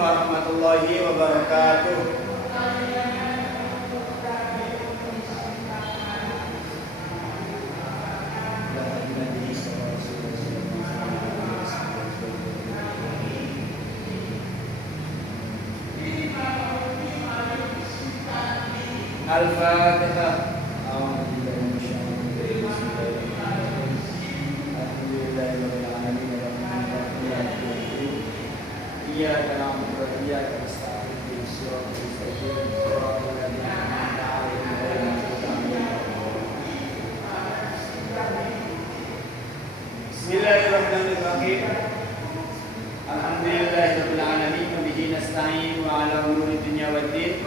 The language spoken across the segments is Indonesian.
warahmatullahi wabarakatuh. Al-Fatihah. Bismillahirrahmanirrahim. Alhamdulillahirabbil alamin wa bihi nasta'in wa ala umuri dunya waddin.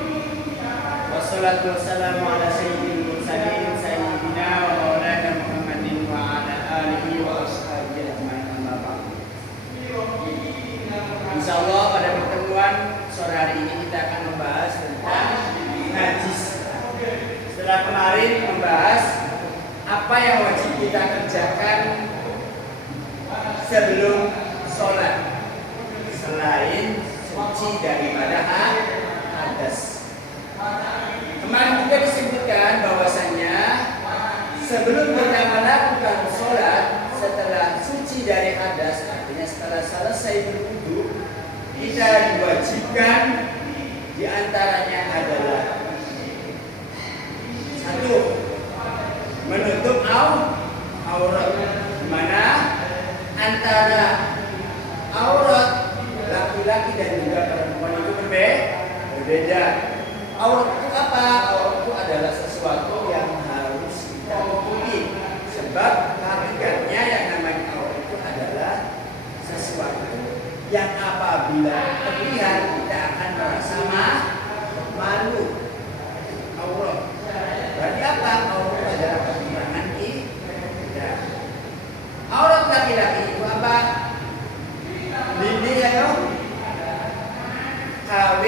Wassalatu wassalamu ala sayyidil mursalin sayyidina wa maulana Muhammadin wa ala alihi wa ashabihi ajmain, amma ba'd. Insyaallah pada pertemuan sore hari ini kita akan membahas tentang najis. Setelah kemarin membahas apa yang wajib kita kerjakan sebelum sholat selain suci daripada hadas. Kemarin juga disebutkan bahwasannya sebelum kita melakukan sholat setelah suci dari hadas, artinya setelah selesai berwudu, kita diwajibkan diantaranya adalah satu, menutup aurat, di mana antara aurat laki-laki dan juga perempuan itu berbeda. Aurat itu apa? Aurat itu adalah sesuatu yang harus kita tutupi. Sebab hakikatnya yang namanya aurat itu adalah sesuatu yang apabila terlihat kita akan merasa malu. Aurat. Berarti apa? Aurat adalah kekurangan kita. Aurat laki-laki itu apa? Lidi ayo. KW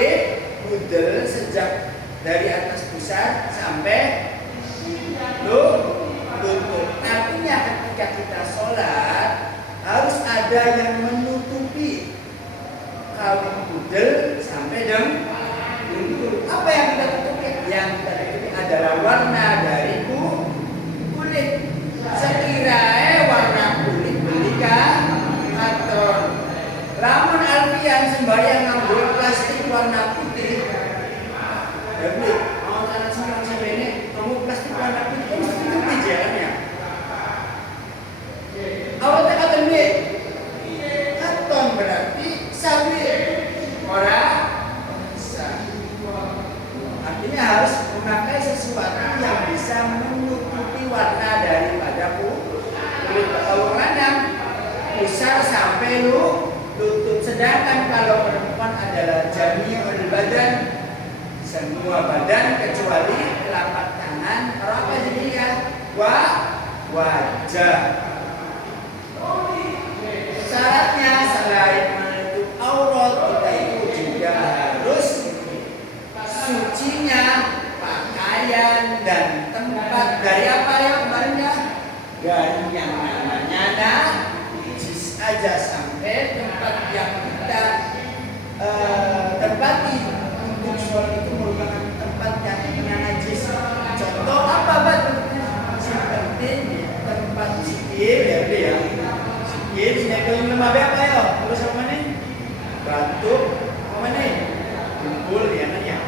budel sejak dari atas pusat sampai lutut. Artinya ketika kita sholat harus ada yang menutupi KW budel sampai lutut. Apa yang kita tutupi? Yang kita tutupi adalah warna dari kulit. Sekiranya warna kulit belika katon. Lamun alfian sembahyang ngambil plastik warna putih. Ya beli, mau tanah sekarang sampai ini, kamu plastik warna putih itu tutupi jalannya. Awalnya kata beli, katon berarti sawi orang bisa. Artinya harus memakai sesuatu yang bisa menutupi warna daripada kulit. Kalau lanang pusar sampai lutut. Sedangkan kalau perempuan adalah jami'ul badan, semua badan kecuali telapak tangan. Kalau apa jadinya? Wajah. Syaratnya selain menutup aurat, kita itu juga harus sucinya pakaian dan tempat. Dari apa ya kemarinnya? Dari yang namanya najis aja sampai tempat yang kita tempati untuk sholat itu merupakan tempat yang punya najis. Contoh apa seperti tempat sikil ya beli ya. Sikil sini kalau lemah apa ya? Terus apa nih? Batuk apa nih? Kumpul ya nanya.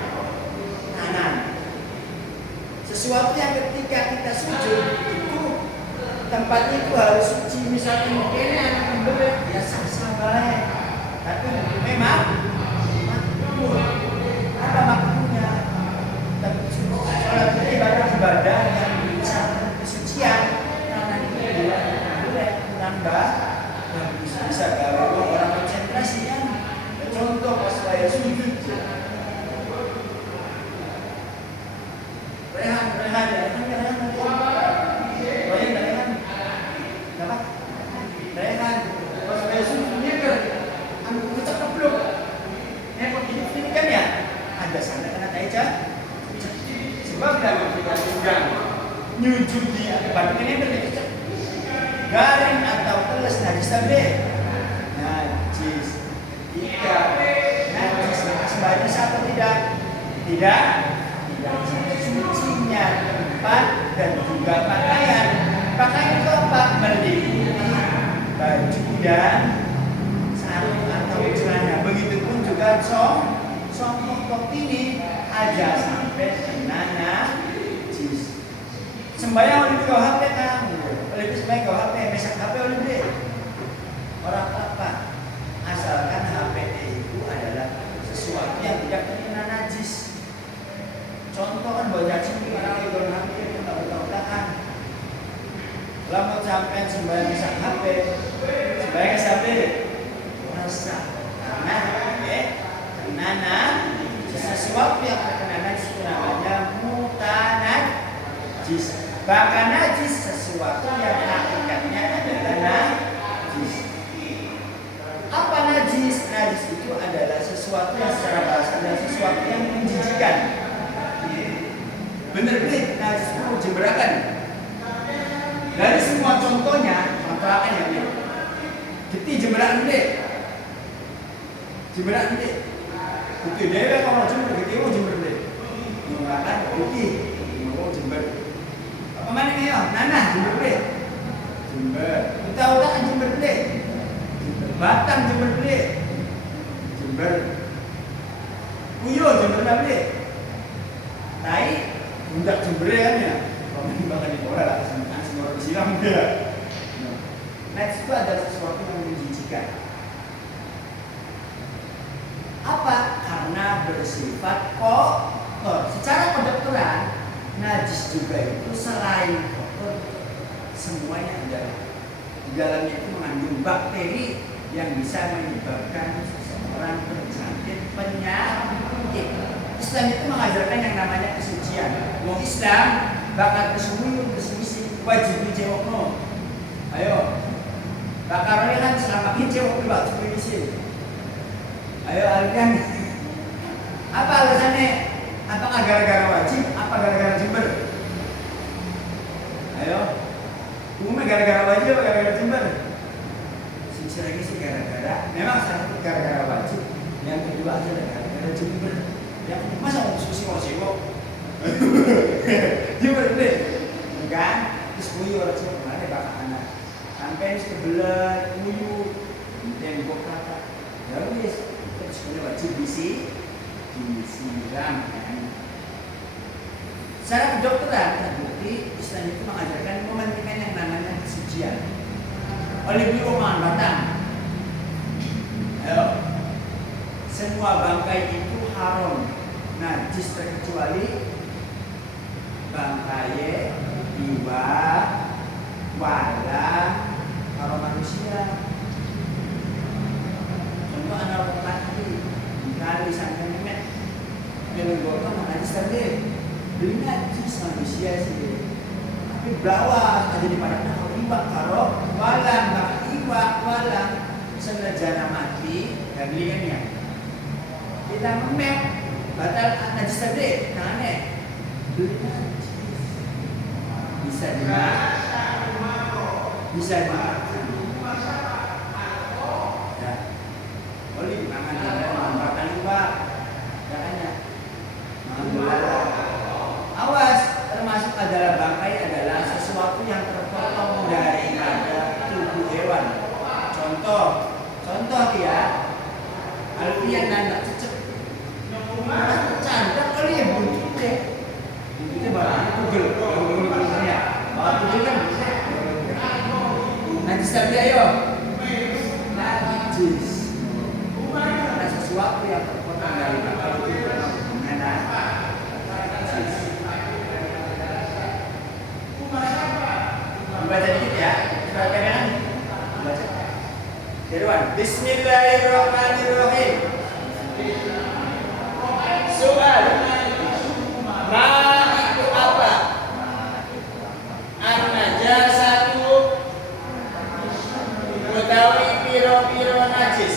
Kanan. Sesuatu yang ketika kita sujud itu tempatnya itu harus suci. Misalnya mungkin anak kembali ya sah-sah baik. Tapi memang makruh. Apa makruhnya? Sholat itu ibadah yang bisa kesucian. Karena itu boleh menambah dan bisa kalau orang konsentrasi kan. Contoh pas saya sujud. Rehan ya. Rehan, pas saya sujudnya kan, aku keblok. Kok gini kan ya? Ada sana kena aja. Sebab dalam kita sedang nyujud di depan ini berarti garing atau teles najis tabe. Najis. Jika bahasanya sah atau tidak? Tidak. Tidak sucinya tempat dan juga pakaian. Pakaian itu apa? Meliputi baju dan sarung atau celana. Begitupun juga songkok ini aja sampai kena najis. Sembahyang oleh kau HP kamu, oleh sembahyang kau HP, mesak HP oleh dia. Orang apa? Asalkan HP itu adalah sesuatu yang tidak terkena najis. Contoh kan buat cacing orang itu HP itu tak bertahan. Kalau mau sampai sembahyang mesak HP, sembahyang HP, rasa karena kena najis. Sesuatu yang terkena najis itu namanya mutanajis. Bahkan najis sesuatu yang hakikatnya adalah najis. Apa najis? Najis itu adalah sesuatu yang secara bahasa adalah sesuatu yang menjijikan. Bener nih, najis itu jemberakan. Dari semua contohnya, contohnya ya nih. Kita jemberakan deh. Jemberakan deh. Itu dia kalau jember, kita mau jember deh. Jemberakan, kita mau jember. Apa mana nih ya? Nanah jember deh. Jember. Kita udah jember deh. Batang jember deh. Jember. Uyuh jember deh. Tai undak jember kan ya. Kalau bahkan di bola lah semua silam dia. Next itu adalah sesuatu yang menjijikan. Apa? Karena bersifat kotor. Secara kedokteran, najis juga itu selain kotor, semuanya ada. Di dalamnya itu mengandung bakteri yang bisa menyebabkan seseorang terjangkit penyakit. Islam itu mengajarkan yang namanya kesucian. Wong Islam bakal kesucian, wajib dijawabno. Ayo, bakal kan selama ini jawab dulu kesucian. Ayo alihkan. Apa alasannya? Apakah gara-gara wajib? Apa gara-gara jember? Ayo, umumnya gara-gara wajib apa gara-gara jember? Sisi lagi sih gara-gara. Memang satu gara-gara wajib. Yang kedua adalah gara-gara jember. Yang masa mau diskusi mau sibuk? Jember deh, kan? Terus kuyu orang sibuk mana bakal anak. Sampai sebelah kuyu, dan kok kata, ya wis. Sebenarnya wajib disiram kan. Secara kedokteran terbukti Islam itu mengajarkan mementingkan yang namanya kesucian. Oleh beliau batang. Ayo. Semua bangkai itu haram, najis terkecuali bangkai iwa, walang, haram manusia. Contoh anak mati kali sampai nenek minum botol najis tadi beli najis manusia sih tapi bawa aja di pada kalau iwak karo walang bak iwak walang senajana mati dan liannya kita memek batal najis tadi karena beli najis bisa dimakan boleh makan makan juga katanya awas termasuk adalah bangkai adalah sesuatu yang terpotong daripada tubuh hewan. Contoh ya Alfian nanda cecek cantik kali ya buntutnya barang tugel ya bawa tugel kan najis tadi ayo najis sesuatu yang terpotong dari bakal itu mengenai baca dikit ya perhatikan baca Irwan Bismillahirrahmanirrahim soal ma itu apa an-najasatu utawi piro-piro najis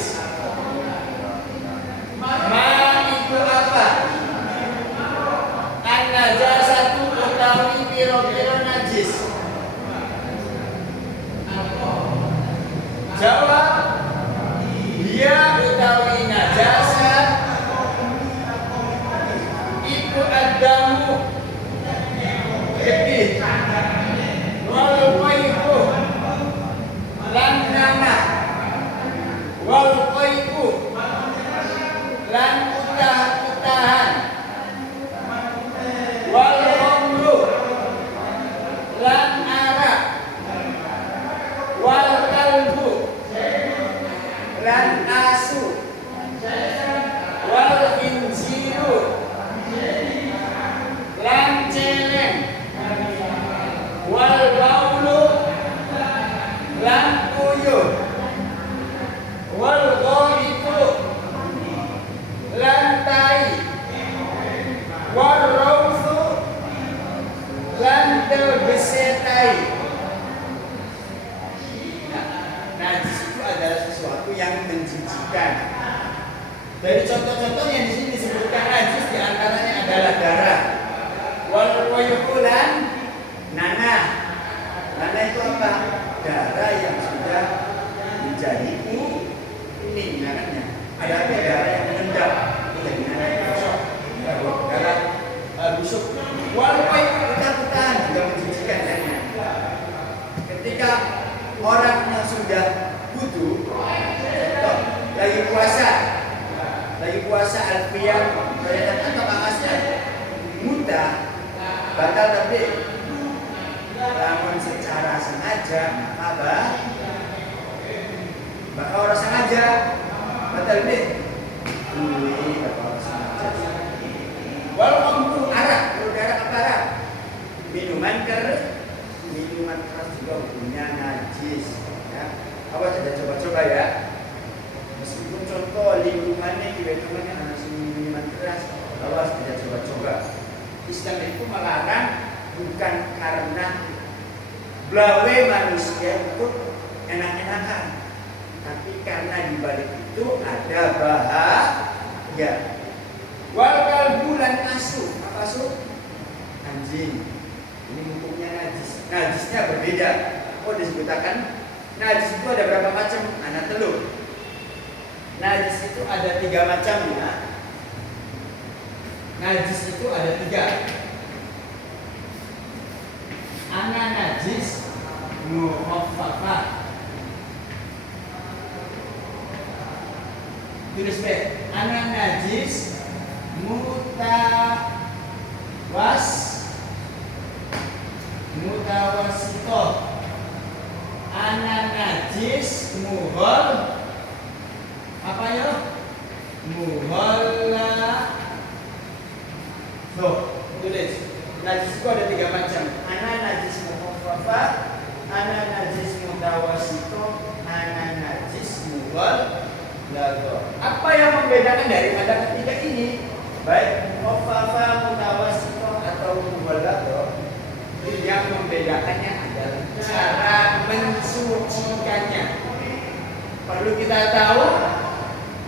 mantel besetai. Nah, najis itu adalah sesuatu yang menjijikkan. Dari contoh-contohnya di sini disebutkan najis diantaranya adalah darah, wal koyukulan, nanah. Nanah itu apa? Darah yang sudah menjadi kuning nanahnya. Ada apa? Darah yang mengendap. Jadi nanah itu busuk. Darah busuk. Wal koyukulan juga menjijikkan nanahnya. Ketika orang yang sudah wudu, contoh lagi puasa alfian kelihatan atau kakasnya mudah batal tapi namun secara sengaja maka orang sengaja batal deh bakal orang sengaja walaupun arak apa arak minuman keras juga hukumnya najis ya. Awas sudah coba-coba ya. Meskipun contoh lingkungannya di lingkungannya anak minuman keras, awas tidak coba-coba. Islam itu melarang bukan karena blawe manusia itu enak-enakan, tapi karena di balik itu ada bahaya. Wal bulan asu, apa asu? Anjing. Ini hukumnya najis. Najisnya berbeda. Oh disebutkan najis itu ada berapa macam? Anak telur. Najis itu ada 3 macam ya. Najis itu ada 3. Ana najis muhaffafah. Tulis B. Ana najis mutawasito. Ana najis muhol apa ya? Muhalla. Tuh, tulis. Najis itu ada 3 macam. Ana najis muhaffafah, ana najis mutawasito, ana najis muhal. Apa yang membedakan daripada ketiga ini? Baik muhaffafah, mutawasito atau muhal. Yang membedakannya adalah cara mensucikannya. Perlu kita tahu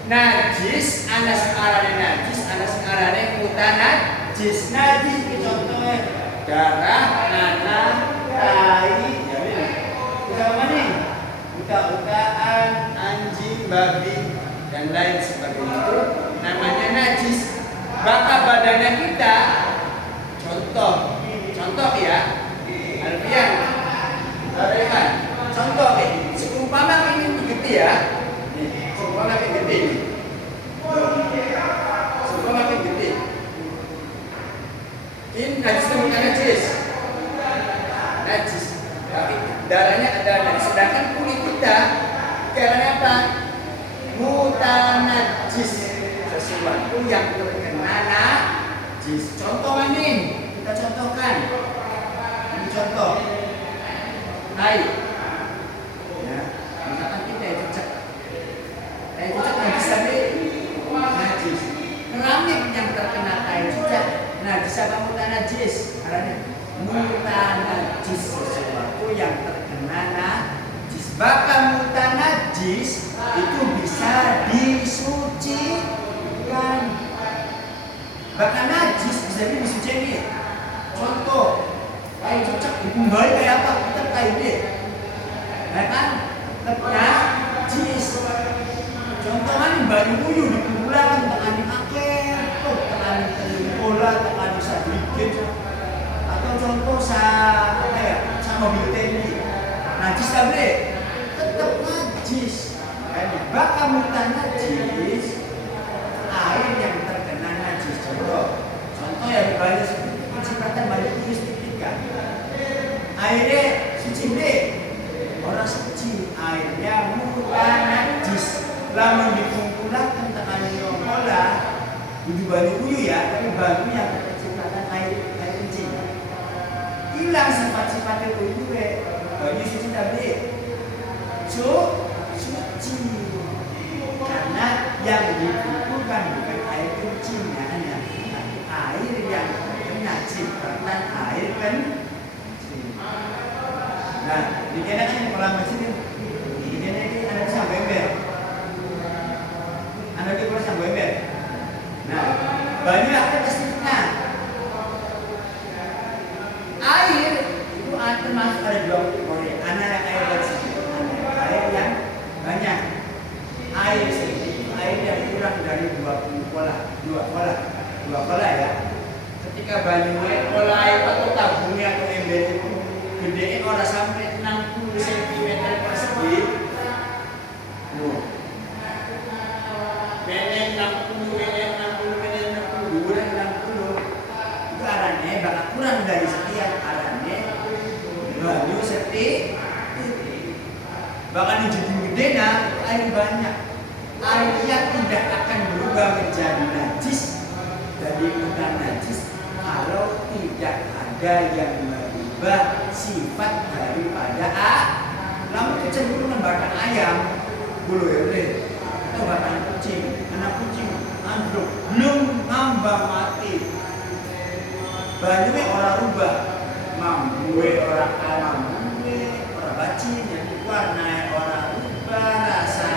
najis, ana sekarang najis, ana sekarang mutanajis. Najis itu contohnya darah, nanah, tai, kita apa nih? Buka-bukaan, anjing, babi, dan lain sebagainya itu namanya najis. Maka badannya kita, contoh ya, Alfian, Rehan, contoh seumpama ini gede ya, seumpama ini gede, ini najis itu bukan najis, tapi darahnya ada najis. Sedangkan kulit kita, darahnya apa? Mutanajis, sesuatu yang terkena najis. Contoh ini, kita contohkan. Ini contoh, air. Ya, misalkan kita itu cek, najis tapi najis. Keramik yang terkena air cicak. Najis apa mutanajis? Artinya mutanajis, sesuatu yang terkena najis. Bahkan mutanajis itu bisa disucikan. Bahkan najis bisa disucikan. Contoh, kain cocok dikumbali kayak apa? Tetap kain deh. Ya kan? Tetap najis. Contoh kan banyu uyu dikumpulkan dengan akhir, dengan bola, dengan sedikit. Atau contoh sama mobil tadi. Najis tadi tetap najis. Bahkan mutanajis air yang terkena najis. Contoh yang banyak sifatan banyak tulis kan. Airnya suci deh. Orang suci airnya mutanajis. Lamun dikumpulkan tekan bola, tujuh banyu uyu ya, tapi banyu yang terciptakan air kencing. Hilang sifat-sifatnya uyu banyu suci tadi. Suci. Karena yang dikumpulkan bukan air kencingnya hanya, tapi air yang kena ciptaan air kencing. Nah, di kena kan yang kolam masjid di kena ini anak sampai ember. Anak itu kurang sampai ember. Nah, banyak kan pastinya. Air itu termasuk ada dua kategori. Anak yang air bersih, air yang banyak. Air sedikit, air yang kurang dari 20 pola, 2 pola ya. Ketika banyunya pola air atau tabungnya atau ember itu gede orang sampai 60 cm persegi. Menen 60, menen 60, menen 60, kurang 60. Itu arahnya bakal kurang dari sekian arahnya. Banyu sedikit. Bahkan di judul gede nah, air banyak. Air yang tidak akan berubah menjadi najis jadi bukan najis kalau tidak ada yang merubah sifat daripada namun kecenderungan bahkan ayam bulu ya atau bahkan kucing, anak kucing andruk belum ngambang mati banyunya orang rubah mambuwe orang mambuwe orang bacin yang warna orang rubah rasa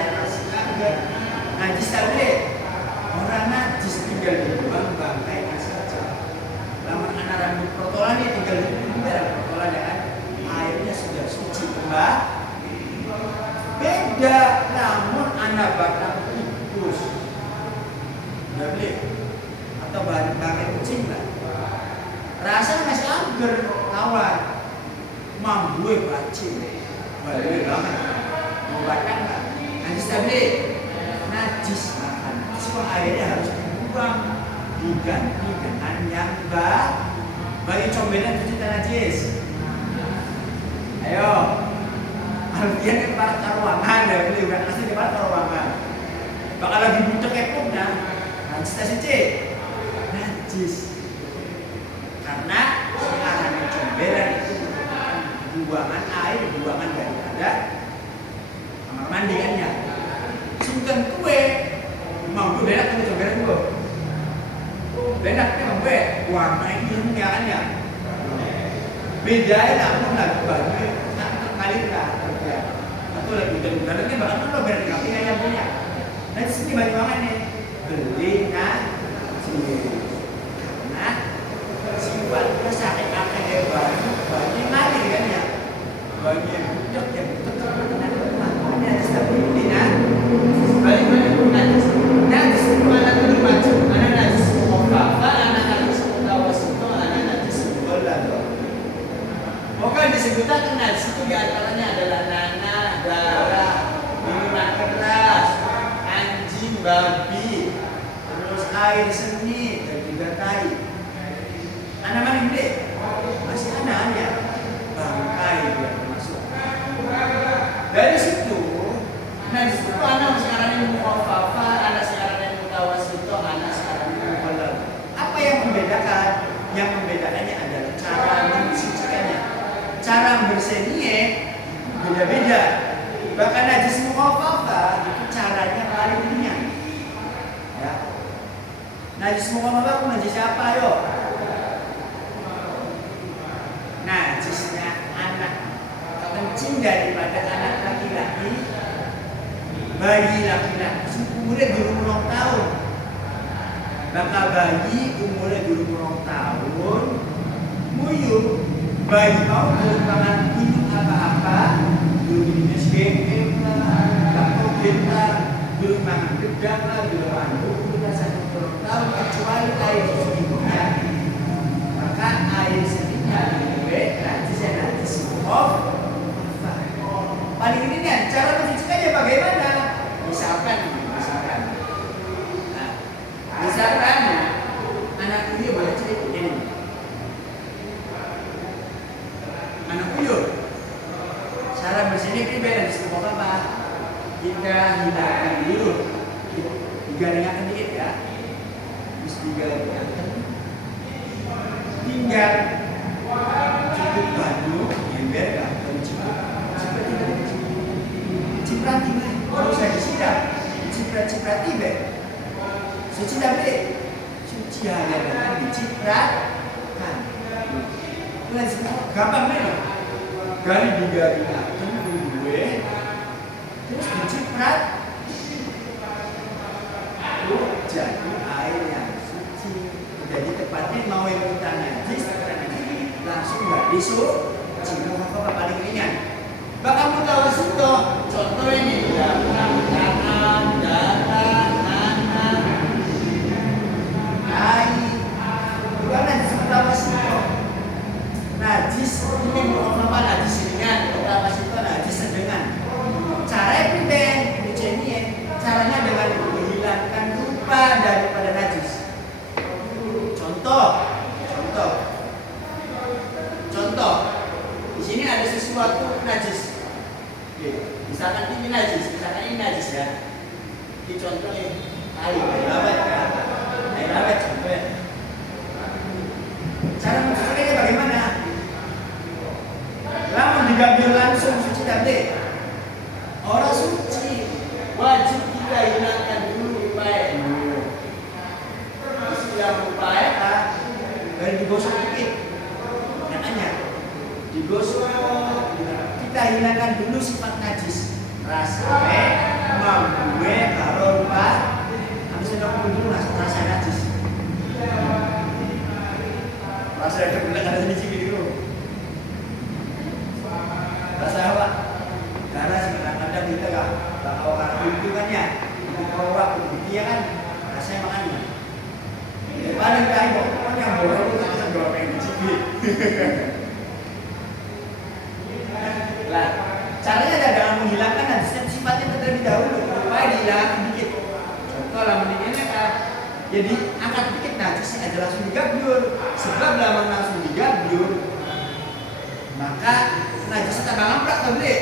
agak najis tadi orang najis tinggal dibuang bangkainya saja. Lama anak rambut protolannya tinggal dibuang protolan ya kan airnya sudah suci kembali. Beda namun anak bakal tikus nggak beli atau bahan pakai kucing lah. Rasanya masih angker kawan mambuwe bacin balik banget mau batang nggak najis tadi najis makan semua airnya harus dibuang diganti dengan yang bagi comberan cuci najis. Ayo alfian ke barat ruangan ya beli udah asli ke barat ruangan bakal lagi butuh kepungnya najis tadi najis karena sekarang comberan itu buangan air buangan daripada kamar mandi kan ya sungkan kue mau gue benak tuh coba gue benak memang gue warna ini ya kan ya beda ya namun lagi baju kali lah ya atau lagi udah ini bahkan kan lo berarti kaki yang punya dan sini baju banget nih beli nah sifatnya sakit akan ya baju ngalir kan ya baju yang budak yang budak ini ada stability nah balik najis itu anak dulu macam anak najis mukafa anak najis mutawasito anak najis mukolado maka disebutkan najis itu diantaranya adalah nanah, darah, minuman keras, anjing, babi terus air seni dan juga tai anak mana gede masih anaknya bangkai dia termasuk dari situ najis itu anak sekarang ini mukafa anak sekarang ini mutawasito anak sekarang ini mukolado apa yang membedakan? Yang membedakannya adalah cara mensucikannya cara bersenye beda-beda bahkan najis mukafa itu caranya paling ringan ya najis mukafa itu najis siapa yo? Najisnya anak kencing daripada anak laki-laki bayi laki-laki umurnya 20 tahun maka bayi umurnya 20 tahun muyuh bayi mau berpangan minum apa-apa belum minum SBM lah laktogen lah belum makan gedang lah belum mandu udah 1 tahun kecuali air sedikitnya maka air sedikitnya najisnya najis paling ini nih cara mencucikannya bagaimana misalkan anak kuyuh boleh cerita ini anak kuyuh cara bersihnya pribadi disebut apa kita hilangkan dulu digaringkan dikit ya terus digaringkan tinggal cukup baju ember atau cukup seperti itu ciprat tiba kalau saya disidap ciprat tiba suci dapat suci hanya dengan dicipratkan itu semua gampang nih Gali digaringaken gue terus diciprat itu jadi air yang suci. Jadi tepatnya mau yang kita najis langsung nggak disuci. Apa paling ringan? Bahkan mutawasito contoh ini tangan, darah, anak, air itu kan najis mutawasito. Najis ini apa najis ringan, mutawasito najis sedang. Caranya pribadi, caranya dengan menghilangkan rupa daripada najis. Contoh. Di sini ada sesuatu najis. Misalkan ini najis ya. Ini contohnya air lawet kan. Air lawet contohnya. Cara mencucinya bagaimana? Lamun digambil langsung suci tadi. Orang suci wajib kita hilangkan dulu upaya dulu. Istilah upaya dari digosok dikit. Makanya digosok kita hilangkan dulu sifat najis. Rasanya mampu kalau rupa habis itu dulu rasa najis. Rasa ada benar ada sini gitu. Rasa apa? Karena kadang-kadang kita kan kalau itu kan ya kalau waktu dia kan rasanya makannya paling kain pokoknya yang boleh itu kan jual pengen dicicip. Lah caranya ada dalam menghilangkan najis sifatnya terlebih dahulu supaya dihilangkan dikit. Contoh lah mendingannya kan jadi angkat dikit najisnya aja langsung digabyur. Sebab lama langsung digabyur maka najis tak ngamprak tadi.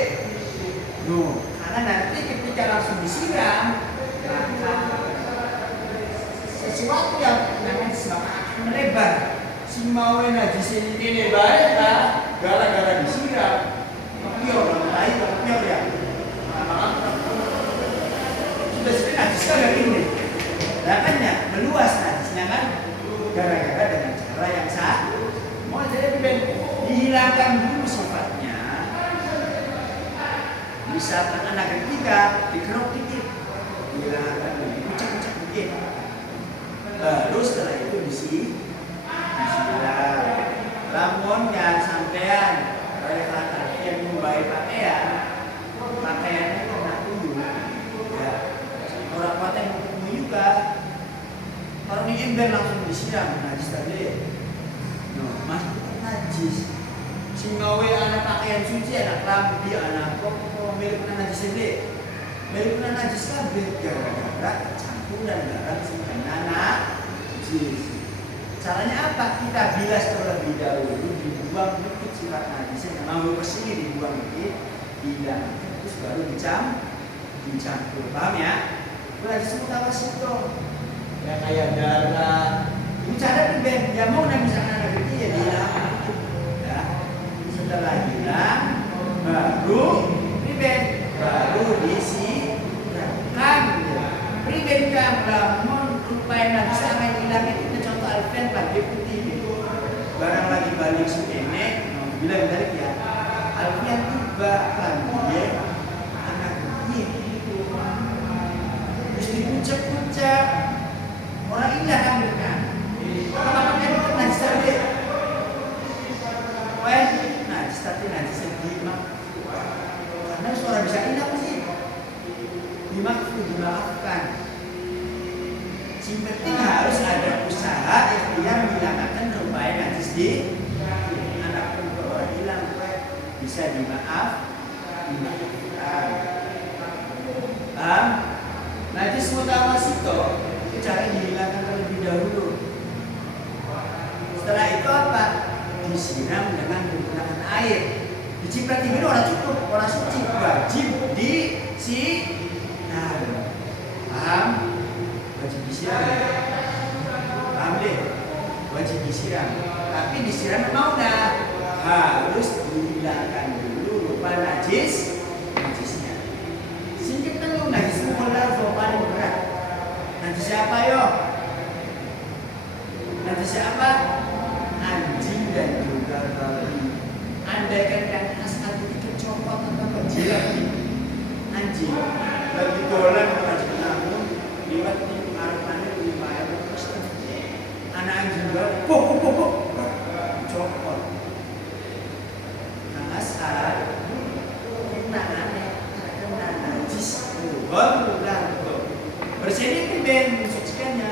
Karena nanti ketika langsung disiram maka sesuatu yang namanya disebabkan akan melebar. Si mau najis ini baik lah gara-gara disiram. Kopior ya. Sudah sering najis kan dari ini. Makanya meluas najisnya kan gara-gara dengan cara yang sah. Mau jadi dihilangkan dulu sifatnya. Misalkan anak ketiga dikerok dikit, dihilangkan dulu, ucap-ucap dikit. Baru setelah itu disiram. Lamonnya sampean oleh kata yang membaik pakaiannya kena tuyul. Ya, orang kata yang mau juga. Kalau ini ember langsung disiram najis tadi. Masih tetap najis. Singawe anak pakaian suci, anak lambi, anak koko, milik najis ini. Milik najis kan gara-gara campuran garam sama anak najis. Caranya apa? Kita bilas terlebih dahulu, dibuang dikit sifat najisnya. Mau kesini dibuang dikit, hilang. Terus baru dicampur. Paham ya? Itu najis mutawasito. Ya kayak darah. Ini cara pribadi. Ya mau misalkan ada gede ya dihilang. Ya. Setelah hilang, baru pribadi. Baru disiramkan. Pribadi kan lamun upaya najis akan hilang itu. Alfian pakai putih barang lagi balik si nenek bilang balik ya Alfian tiba lagi ya anak ini terus dipuncak-puncak orang indah kan bukan apa-apa itu najis tadi najis tadi najis sedih karena suara bisa indah sih dimaafkan. Yang penting harus ada usaha yang menghilangkan rupa najis di anak perempuan orang hilang bisa dimaafkan. Najis mutawasito itu cara dihilangkan terlebih dahulu. Setelah itu apa? Disiram dengan menggunakan air. Diciprat ini orang cukup, orang suci wajib disiram. Paham? Wajib disiram. Paham deh? Wajib disiram. Tapi disiram mau nggak? Harus dihilangkan dulu rupa najisnya. Singkat kan najis mulai paling berat. Najis siapa yo? Najis siapa? Anjing dan juga babi. Andaikan yang khas anjing lagi. Anjing lagi dolan sama anjing namun liwat di pengaruhannya 5 euro terus anak anjing gue pok copot nah asal kena najis baru bersihin itu ben mensucikannya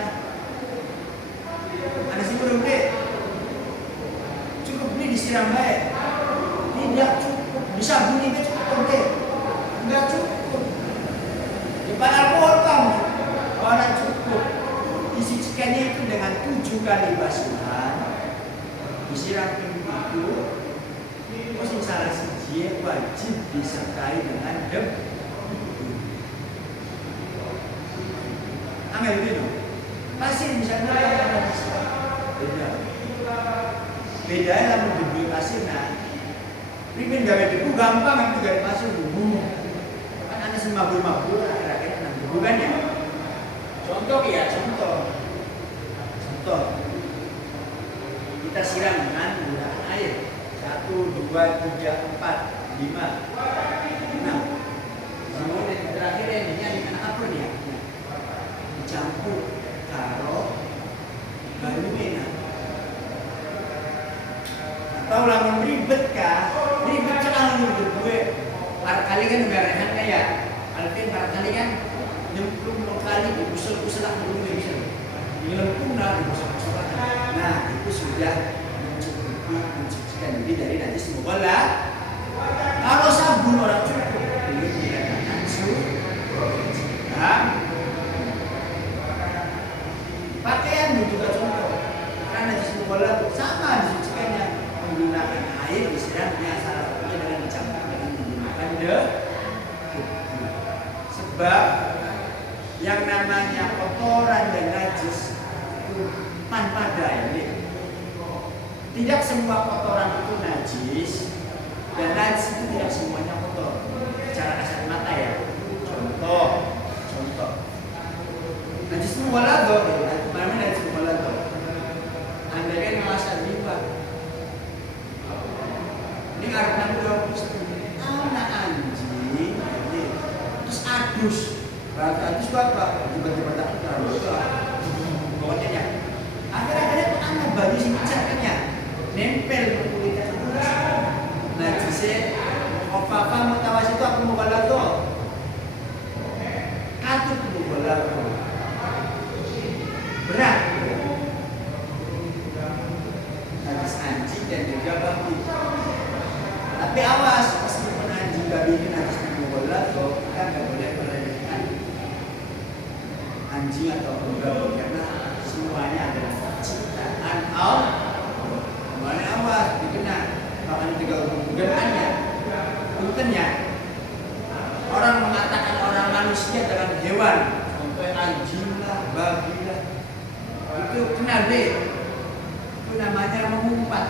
anak si burung deh cukup ini disiram baik tidak cukup disabuni itu cukup deh enggak cukup di alkohol kamu orang cukup disucikannya itu dengan 7 kali basuhan disiram itu masih salah siji wajib disertai dengan debu ambil dulu pasir bisa ngeluarkan beda dalam dibeli pasir nah primen gawe debu gampang itu gawe pasir debu kan ada semabur-mabur akhir-akhir enam debu kan ya contoh kita siram dengan menggunakan air 1, 2, 3, 4, 5, 6 kemudian terakhir ini dengan apa nih dicampur karo baru enak atau lamun ribet kah ribet kan ribet gue para kali kan udah rehat kayak alvin para kali kan nyemplung kali dikusel-kusel lah dulu bisa nyelempung lah dikusel-kusel nah itu sudah mencucikan diri dari najis mubalah kalau sabun orang cukup belum dikatakan pakaian juga contoh karena najis mubalah sama disucikannya menggunakan air disiramnya salah satunya dengan dicampur dengan menggunakan sebab yang namanya kotoran dan najis itu pada ini tidak semua kotoran itu najis dan najis itu tidak semuanya kotor secara kasat mata ya contoh najis mubalagh mana najis mubalagh anda kan merasa lipat ini karena anak anjing terus adus apa tiba-tiba tak terlalu pokoknya ya akhir-akhirnya tuh anak baru sih kan ya nempel ke kulitnya najisnya apa mutawas itu aku mau balago katut mau balago berat najis anjing dan juga babi tapi awas meskipun anjing babi ini najis mau balago kita nggak boleh meremehkan anjing atau babi karena semuanya adalah ciptaan Allah mana awas dikenal bahkan juga gunaannya puntennya orang mengatakan orang manusia dalam hewan contoh anjing lah babi lah itu kenal deh itu namanya mengumpat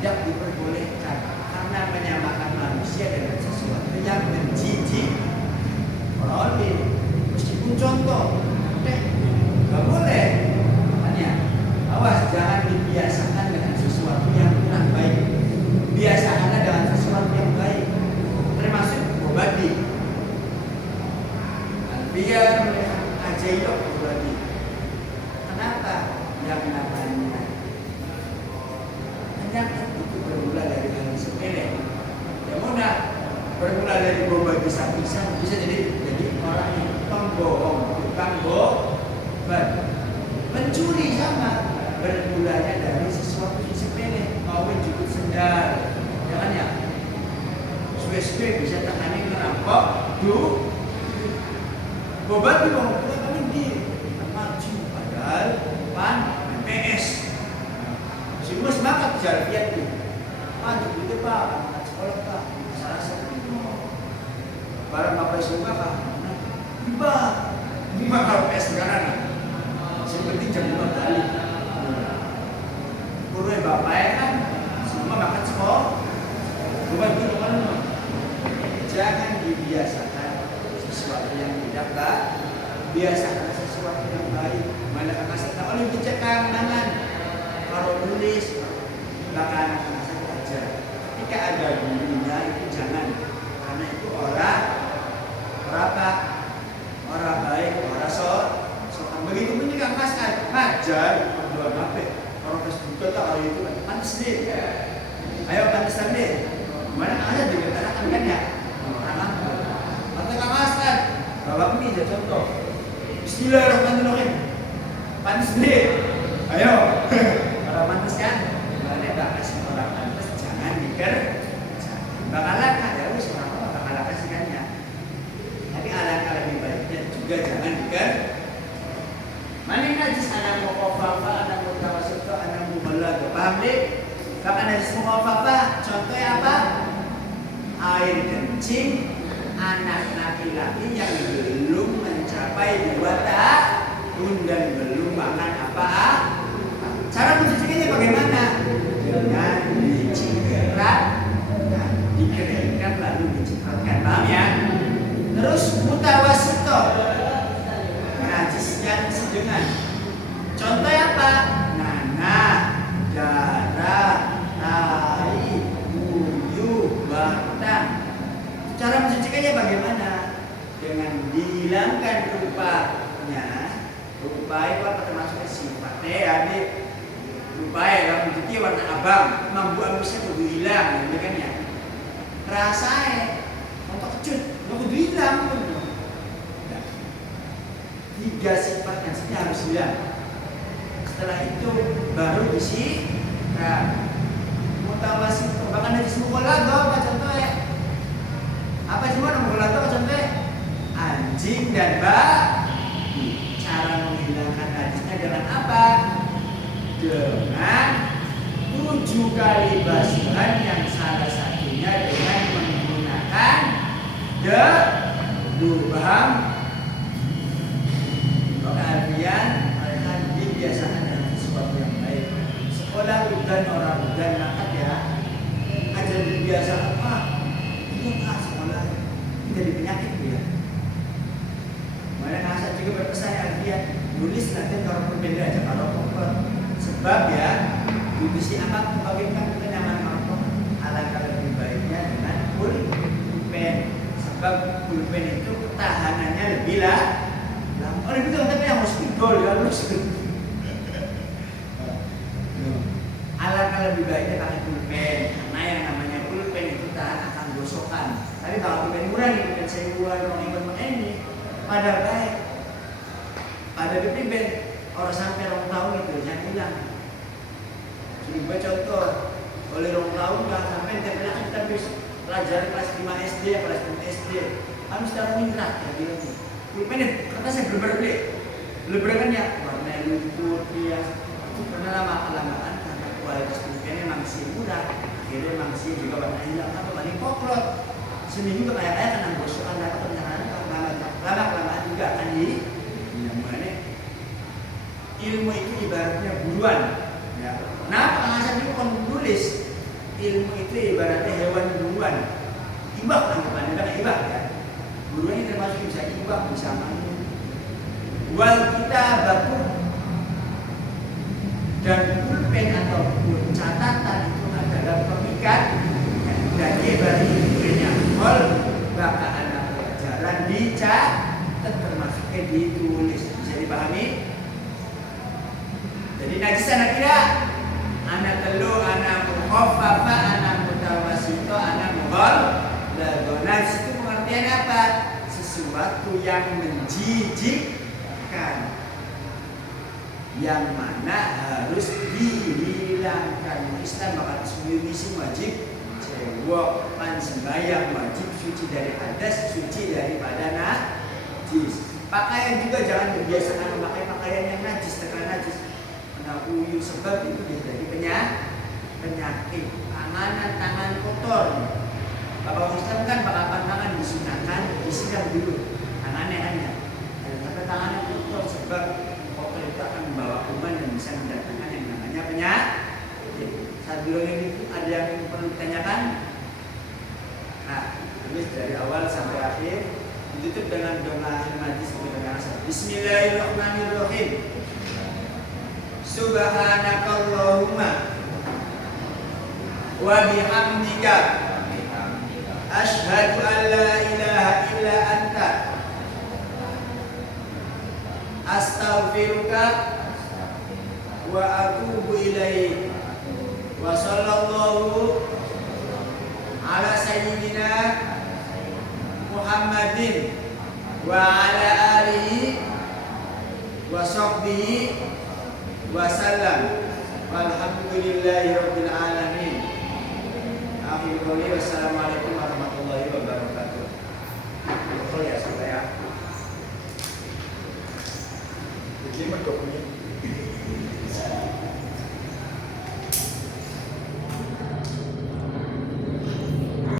tidak diperbolehkan karena menyamakan manusia dengan sesuatu yang menjijik oleh meskipun contoh nggak boleh makanya awas jangan dibiasakan dengan sesuatu yang kurang baik biasakanlah dengan sesuatu yang baik termasuk obati biar ajaib obati kenapa yang namanya penyakit itu bermula dari hal sepele ya mudah bermula dari obati pisang bisa jadi orang yang pembohong tukang mencuri sama bermulanya dari sesuatu yang sepele mau menjemput sendal jangan ya suwe-suwe bisa tangannya ngerampok bobat di bawah kita kan di maju padahal pan PS si mus makat jarfiat tuh maju gitu pak sekolah pak salah satu barang apa suka pak Lima kalau PS sekarang seperti jam 5 kali kurang bapaknya kan semua makan sekolah bukan itu kan jangan dibiasakan sesuatu yang tidak biasakan sesuatu yang baik mana kakak saya oleh dicekang tangan kalau nulis bakal anak-anak saya aja ketika ada bunyinya itu jangan pantas deh. Ayo pantesan deh. Mana ada juga katakan kan ya? Orang atau Kang Hasan, bawa mie aja contoh. Bismillahirrahmanirrahim. Pantas deh. Ayo. Kalau pantas kan, mana tak kasih orang pantas, jangan dikerjakan. Bakalan ada wis orang bakalan kasihkannya. Tapi alangkah lebih baiknya juga jangan dikerjakan. Mana najis anak muqaffafa, anak mutawassith, anak mubalagh. Paham deh? Kalau najis muqaffafa, contohnya apa? Air kencing anak laki-laki yang belum mencapai 2 tahun dan belum makan apa? Cara mencucinya bagaimana? Dengan dicikrat, dikeringkan lalu dicikratkan. Paham ya? Terus mutawassith, najis yang sedengan. Contohnya apa? Nanah, darah, tai, buyuh, batang. Cara mencucikannya bagaimana? Dengan dihilangkan rupanya. Rupa itu apa termasuk sifatnya ya, rupa ya kalau mencuci warna abang, mampu ambusnya kudu hilang, ya kan ya. Rasanya, untuk kecut, kudu hilang. 3 sifat najisnya harus hilang. Setelah itu baru disikat. Mutawassith, bahkan najis mughalladh apa contohnya? Apa cuma mughalladh apa contohnya? Anjing dan babi. Cara menghilangkan najisnya dengan apa? Dengan 7 kali basuhan yang salah satunya dengan menggunakan debu. Paham? Kemudian mereka dibiasakan dengan sesuatu yang baik. Sekolah udan orang udan makan ya, ajar dibiasakan itu nggak sekolah jadi penyakit ya. Mana Hasan juga berpesan Alfian nulis nanti kalau berbeda aja kalau pokok sebab ya diskusi apa bagaimana kita nyaman mampu alangkah lebih baiknya dengan pulpen sebab pulpen itu ketahanannya lebih lah. Oh itu tapi yang harus pidol ya harus. Alangkah lebih baiknya pakai pulpen karena yang namanya pulpen itu tahan akan gosokan. Tapi kalau pulpen murah nih, pulpen sewuan, ini pada baik, pada pulpen orang sampai 2 tahun itu jangan hilang. Coba contoh, oleh 2 tahun nggak sampai tempelnya kan kita bisa pelajari kelas 5 SD, kelas 6 SD, harus secara minggat ya bilang. Pulpen kertasnya bener-bener kan ya warna lumpur dia itu karena lama-kelamaan karena kualitas pulpennya masih murah akhirnya masih juga warna hilang atau paling poklot seminggu kayak kena gosokan dapat pencernaan lama-kelamaan juga akan makanya ilmu itu ibaratnya buruan ya. Nah pengasapan itu kan menulis ilmu itu ibaratnya hewan buruan ibak anggapannya kan ibak ya. Buruan ini termasuk bisa ibak, bisa mandi. Wal kita batu dan pulpen ataupun catatan itu adalah pemikat dan ibarat punya hol bakal anak pelajaran dicatat termasuknya ditulis bisa dipahami. Jadi najis anak tidak anak telu, anak mukhaffafa, anak mutawassith, anak mughalladh. Najis itu pengertian apa? Sesuatu yang menjijikkan yang mana harus dihilangkan. Islam bakal misi wajib cewek pan sembahyang wajib suci dari hadas, suci daripada najis. Pakaian juga jangan dibiasakan memakai pakaian yang najis, terkena najis kena uyu sebab itu bisa jadi penyakit. Tangan kotor. Bapak Ustaz kan bakal tangan disunahkan disiram dulu tangannya kan ya. Tapi tangannya kotor sebab kotor itu akan membawa kuman dan bisa mendatangkan yang namanya penyakit. Saat dulu ini ada yang perlu ditanyakan. Nah, habis dari awal sampai akhir ditutup dengan doa akhir majlis dengan asal. Bismillahirrahmanirrahim. Subhanakallahumma wa bihamdika asyhadu an la ilaha illa anta astaghfiruka wa atubu ilaik. Wa sallallahu ala sayyidina Muhammadin wa ala alihi wa sahbihi wa sallam. Walhamdulillahi rabbil alamin. Akhirul qawli wassalamualaikum warahmatullahi wabarakatuh. Betul ya, supaya. Jadi